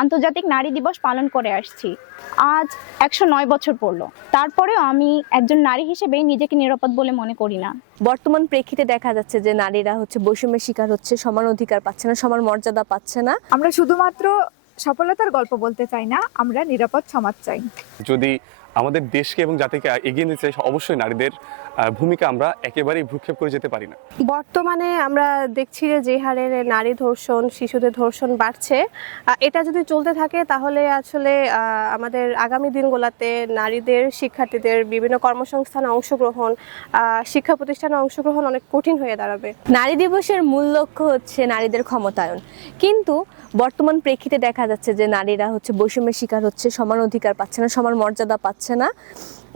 আন্তর্জাতিক নারী দিবস পালন করে আসছি। আজ 109 বছর পড়লো। তারপরেও আমি একজন নারী হিসেবে নিজেকে নিরাপদ বলে মনে করি না। বর্তমান প্রেক্ষিতে দেখা যাচ্ছে যে নারীরা বৈষম্যের শিকার হচ্ছে, সমান অধিকার পাচ্ছে না, সমান মর্যাদা পাচ্ছে না। আমরা শুধুমাত্র সফলতার গল্প বলতে চাই না, আমরা নিরাপদ সমাজ চাই। যদি আমাদের দেশকে এবং জাতিকে এগিয়ে নিতে চাই, অবশ্যই নারীদের ভূমিকা আমরা একেবারেই ভ্রুক্ষেপ করে যেতে পারি না। বর্তমানে আমরা দেখছি যে হারে নারী ধর্ষণ, শিশুদের ধর্ষণ বাড়ছে, এটা যদি চলতে থাকে তাহলে আসলে আমাদের আগামী দিনগুলোতে নারীদের, শিক্ষার্থীদের বিভিন্ন কর্মসংস্থানে অংশগ্রহণ, শিক্ষা প্রতিষ্ঠানে অংশগ্রহণ অনেক কঠিন হয়ে দাঁড়াবে। নারী দিবসের মূল লক্ষ্য হচ্ছে নারীদের ক্ষমতায়ন, কিন্তু বর্তমান প্রেক্ষিতে দেখা যাচ্ছে যে নারীরা বৈষম্যের শিকার হচ্ছে, সমান অধিকার পাচ্ছে না, সমান মর্যাদা পাচ্ছে না,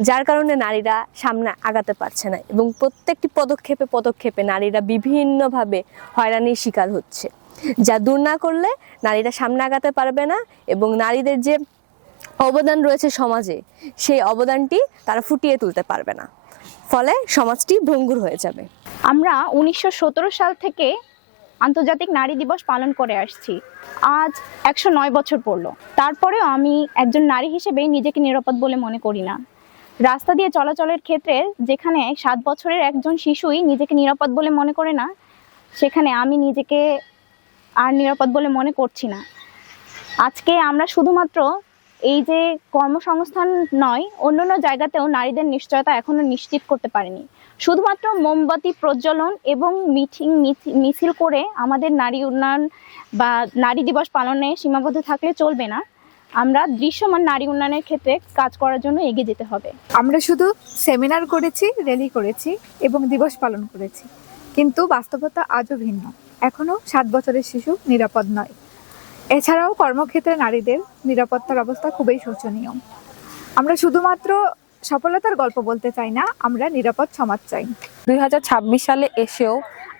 যার কারণে নারীরা সামনে আগাতে পারছে না এবং প্রত্যেকটি পদক্ষেপে নারীরা বিভিন্নভাবে হয়রানির শিকার হচ্ছে, যা দূর না করলে নারীরা সামনে আগাতে পারবে না এবং নারীদের যে অবদান রয়েছে সমাজে, সেই অবদানটি তারা ফুটিয়ে তুলতে পারবে না, ফলে সমাজটি ভঙ্গুর হয়ে যাবে। আমরা 1917 সাল থেকে আন্তর্জাতিক নারী দিবস পালন করে আসছি। আজ 109 বছর পড়লো। তারপরেও আমি একজন নারী হিসেবে নিজেকে নিরাপদ বলে মনে করি না। রাস্তা দিয়ে চলাচলের ক্ষেত্রে যেখানে 7 বছরের একজন শিশুই নিজেকে নিরাপদ বলে মনে করে না, সেখানে আমি নিজেকে আর নিরাপদ বলে মনে করছি না। আজকে আমরা শুধুমাত্র এই যে কর্মসংস্থান নয়, অন্যান্য জায়গাতেও নারীদের নিশ্চয়তা এখনো নিশ্চিত করতে পারেনি। শুধুমাত্র মোমবাতি প্রজ্বলন এবং মিছিল করে আমাদের নারী উন্নয়ন বা নারী দিবস পালনে সীমাবদ্ধ থাকলে চলবে না। আমরা দৃশ্যমান নারী উন্নয়নের ক্ষেত্রে কাজ করার জন্য এগিয়ে যেতে হবে। আমরা শুধু সেমিনার করেছি, র্যালি করেছি এবং দিবস পালন করেছি, কিন্তু বাস্তবতা আজও ভিন্ন। এখনো 7 বছরের শিশু নিরাপদ নয়। এছাড়াও কর্মক্ষেত্রে নারীদের নিরাপত্তার অবস্থা খুবই শোচনীয়। আমরা শুধুমাত্র সফলতার গল্প বলতে চাই না, আমরা নিরাপদ সমাজ চাই। 2026 সালে এসেও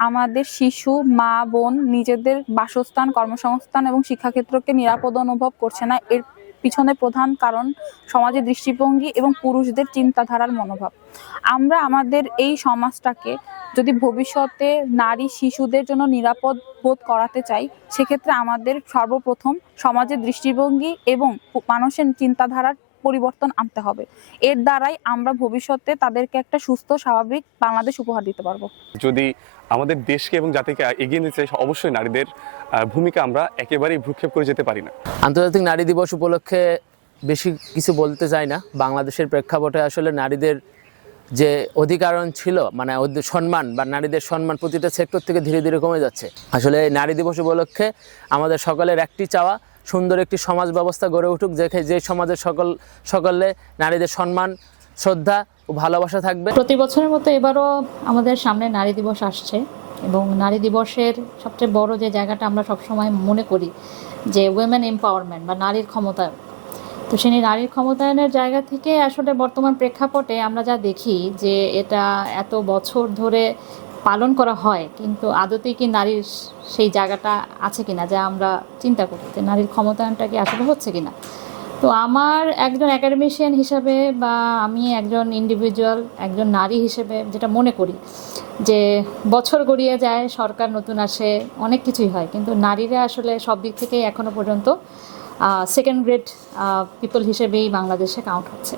আমাদের শিশু, মা, বোন নিজেদের বাসস্থান, কর্মসংস্থান এবং শিক্ষাক্ষেত্রকে নিরাপদ অনুভব করছে না। এর পিছনে প্রধান কারণ সমাজের দৃষ্টিভঙ্গি এবং পুরুষদের চিন্তাধারার মনোভাব। আমরা আমাদের এই সমাজটাকে যদি ভবিষ্যতে নারী শিশুদের জন্য নিরাপদ বোধ করাতে চাই, সেক্ষেত্রে আমাদের সর্বপ্রথম সমাজের দৃষ্টিভঙ্গি এবং মানুষের চিন্তাধারার পরিবর্তন আনতে হবে। এর দ্বারাই আমরা ভবিষ্যতে তাদেরকে একটা সুস্থ, স্বাভাবিক বাংলাদেশ উপহার দিতে পারবো। যদি আমাদের দেশকে এবং জাতিকে এগিয়ে নিতে চাই, অবশ্যই নারীদের ভূমিকা আমরা একেবারেই ভ্রুক্ষেপ করে যেতে পারি না। আন্তর্জাতিক নারী দিবস উপলক্ষে বেশি কিছু বলতে চাই না। বাংলাদেশের প্রেক্ষাপটে আসলে নারীদের যে অধিকারণ ছিল, মানে সম্মান বা নারীদের সম্মান প্রতিটা সেক্টর থেকে ধীরে ধীরে কমে যাচ্ছে। আসলে নারী দিবস উপলক্ষে আমাদের সকলের একটি চাওয়া, সুন্দর একটি সমাজ ব্যবস্থা গড়ে উঠুক, যে সমাজের সকলে নারীদের সম্মান, শ্রদ্ধা ও ভালোবাসা থাকবে। প্রতি বছরের মতো এবারও আমাদের সামনে নারী দিবস আসছে এবং নারী দিবসের সবচেয়ে বড় যে জায়গাটা আমরা সবসময় মনে করি যে উইমেন এম্পাওয়ারমেন্ট বা নারীর ক্ষমতায়ন। তো সেই নারীর ক্ষমতায়নের জায়গা থেকে আসলে বর্তমান প্রেক্ষাপটে আমরা যা দেখি যে এটা এত বছর ধরে পালন করা হয়, কিন্তু আদতেই কি নারীর সেই জায়গাটা আছে কিনা, যা আমরা চিন্তা করি যে নারীর ক্ষমতায়নটা কি আসলে হচ্ছে কিনা। তো আমার একজন একাডেমিশিয়ান হিসাবে বা আমি একজন ইন্ডিভিজুয়াল, একজন নারী হিসেবে যেটা মনে করি যে বছর গড়িয়ে যায়, সরকার নতুন আসে, অনেক কিছুই হয়, কিন্তু নারীরা আসলে সব দিক থেকেই এখনো পর্যন্ত সেকেন্ড গ্রেড পিপল হিসেবেই বাংলাদেশে কাউন্ট হচ্ছে।